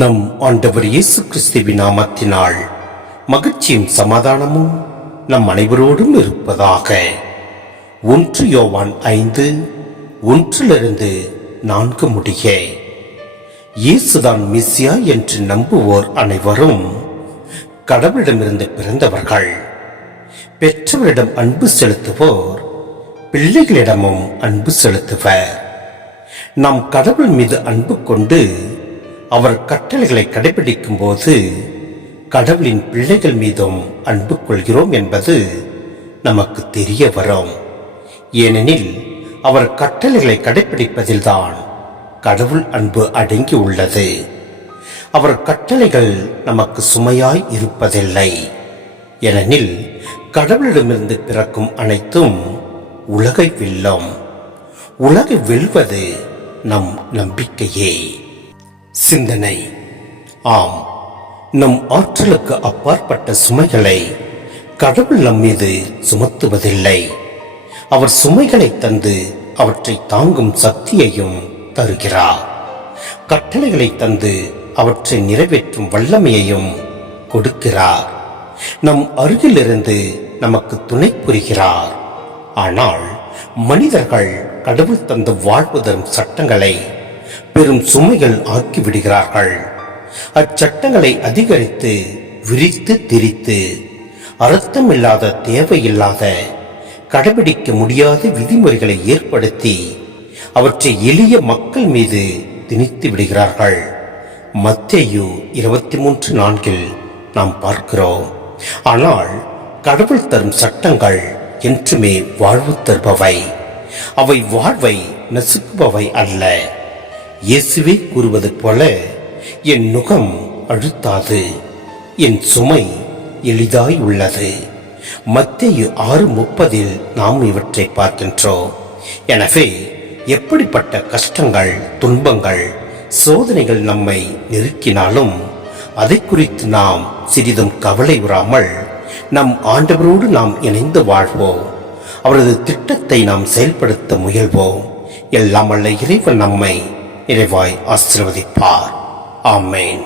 நம் ஆண்டவர் இயேசு கிறிஸ்துவின் நாமத்தினால் மகிழ்ச்சியும் சமாதானமும் நம் அனைவரோடும் இருப்பதாக. 1 யோவான் 5:1-4 முடிய. இயேசுதான் மெசியா என்று நம்புவோர் அனைவரும் கடவுளிடமிருந்து பிறந்தவர்கள். பெற்றவரிடம் அன்பு செலுத்துவோர் பிள்ளைகளிடமும் அன்பு செலுத்துவர். நாம் கடவுள் மீது அன்பு கொண்டு அவர் கட்டளைகளை கடைபிடிக்கும் போது கடவுளின் பிள்ளைகள் மீதும் அன்பு கொள்கிறோம் என்பது நமக்கு தெரிய வரும். ஏனெனில் அவர் கட்டளைகளை கடைபிடிப்பதில்தான் கடவுள் அன்பு அடங்கி உள்ளது. அவர் கட்டளைகள் நமக்கு சுமையாய் இருப்பதில்லை. ஏனெனில் கடவுளிடமிருந்து பிறக்கும் அனைத்தும் உலகை வெல்லும். உலகை வெல்வது நம் நம்பிக்கையே. சிந்தனை. ஆம், நம் ஆற்றலுக்கு அப்பாற்பட்ட சுமைகளை கடவுள் நம் மீது சுமத்துவதில்லை. அவர் சுமைகளை தந்து அவற்றை தாங்கும் சக்தியையும் தருகிறார். கட்டளைகளை தந்து அவற்றை நிறைவேற்றும் வல்லமையையும் கொடுக்கிறார். நம் அருகிலிருந்து நமக்கு துணை புரிகிறார். ஆனால் மனிதர்கள் கடவுள் தந்த வாழ்வு தரும் சட்டங்களை பெரும் சுமைகள் ஆக்கிவிடுகிறார்கள். அச்சட்டங்களை அதிகரித்து விரித்து திரித்து அர்த்தமில்லாத தேவையில்லாத கடைபிடிக்க முடியாத விதிமுறைகளை ஏற்படுத்தி அவற்றை எளிய மக்கள் மீது திணித்து விடுகிறார்கள். மத்தேயு 23:4 நாம் பார்க்கிறோம். ஆனால் கடவுள் தரும் சட்டங்கள் என்றுமே வாழ்வு தருபவை. அவை வாழ்வை நசுக்குபவை அல்ல. இயேசுவே கூறுவது போல, என் நுகம் அழுத்தாது, என் சுமை எளிதாய் உள்ளது. மத்தேயு 6:30 நாம் இவற்றை பார்க்கின்றோம். எனவே எப்படிப்பட்ட கஷ்டங்கள், துன்பங்கள், சோதனைகள் நம்மை நெருக்கினாலும் அதை குறித்து நாம் சிறிதும் கவலை உறாமல் நம் ஆண்டவரோடு நாம் இணைந்து வாழ்வோம். அவரது திட்டத்தை நாம் செயல்படுத்த முயல்வோம். எல்லாம் வல்ல இறைவன் நம்மை நிறைவாய் ஆசீர்வதிப்பார். ஆமென்.